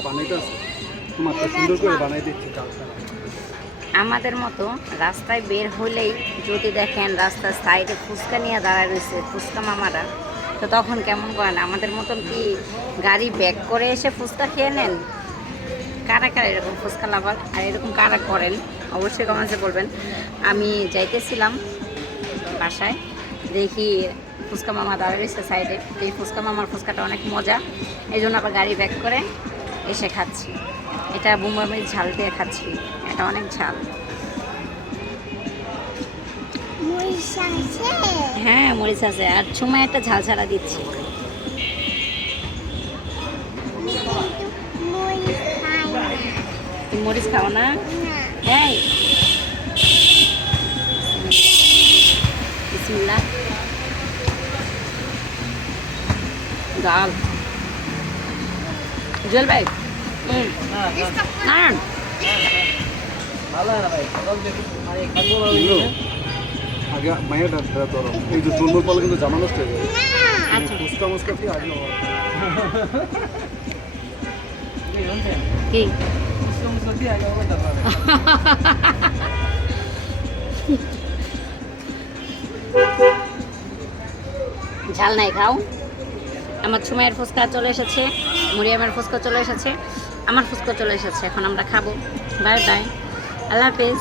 ফুচকা বানাইতেছে, তোমার তো সুন্দর করে বানাই দিচ্ছি চালটা। আমাদের মতো রাস্তায় বের হলেই যদি দেখেন রাস্তার সাইডে ফুচকা নিয়ে দাঁড়ায় রয়েছে ফুচকা মামারা, তো তখন কেমন করেন? আমাদের মতন কি গাড়ি ব্যাক করে এসে ফুচকা খেয়ে নেন? কারা কারা এরকম ফুচকা লাভার আর এরকম কারা করেন অবশ্যই কমেন্টসে বলবেন। আমি যাইতেছিলাম বাসায়, দেখি ফুচকা মামা দাঁড়িয়ে রয়েছে সাইডে, এই ফুচকা মামার ফুচকাটা অনেক মজা, এই জন্য আবার গাড়ি ব্যাক করে এসে খাচ্ছি। এটা বোম্বাই মরিচ ঝাল দিয়ে খাচ্ছি, এটা অনেক ঝাল। হ্যাঁ মরিচ আছে, আর সময় একটা ঝাল ছাড়া দিচ্ছি। তুমি মরিচ খাও না? হ্যাঁ বিসমিল্লাহ। ডাল জল ভাই হ্যাঁ আগে মায়ের ধরো, এই যে সুন্দর পালে কিন্তু জামা নষ্ট হয়ে যাবে। আচ্ছা ফুচকা মুচকা কি আগে কি ঝাল নাই খাও। আমার ছুমাইয়ের ফুচকা চলে এসেছে, মরিয়ামের ফুচকা চলে এসেছে, আমার ফুচকা চলে এসেছে, এখন আমরা খাবো। বাই বাই, আল্লাহ হাফেজ।